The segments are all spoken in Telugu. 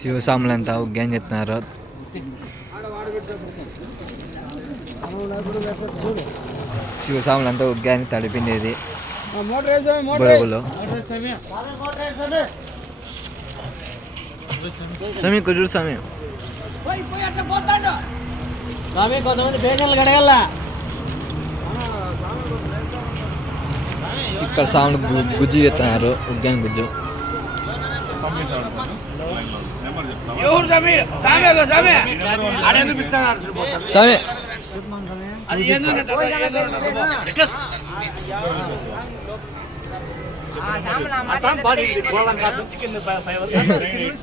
శివస్వాములంతా ఉగ్గాని చెప్తున్నారు. శివస్వాములంతా ఉగ్గాని తడిపిండేది బొడగులో. సమీ కొంచెం సమీ కొంతమంది పేషెంట్లు కడగల. ఇక్కడ సాములు గుజ్జు చెప్తున్నారు, ఉగ్గాని గుజ్జు. సమీ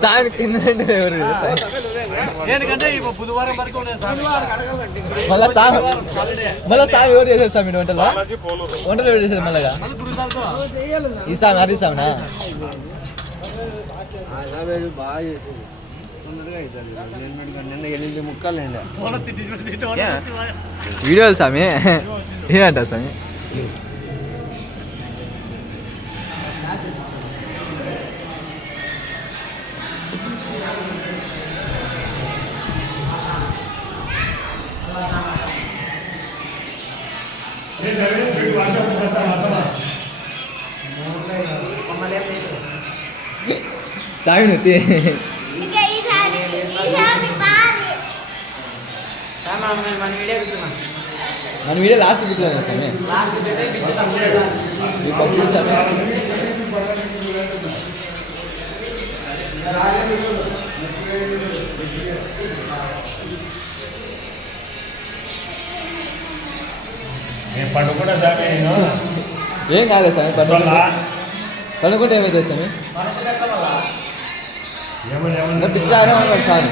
సామి తిందండి ఎవరు బుధవారం వరకు మళ్ళీ సామి ఎవరు చేశారు స్వామి వంటలు ఎవరు చేశారు మళ్ళా ఈ సామి అది సామినా వీడియోలు స్వామి ఏంట స్వామి సామి నువ్వు మన వీడియో లాస్ట్ కూర్చోలేదు స్వామి. ఏం కాలేదు స్వామి, పండుకుంటే ఏమైతే స్వామి పిచ్చారే స్వామి.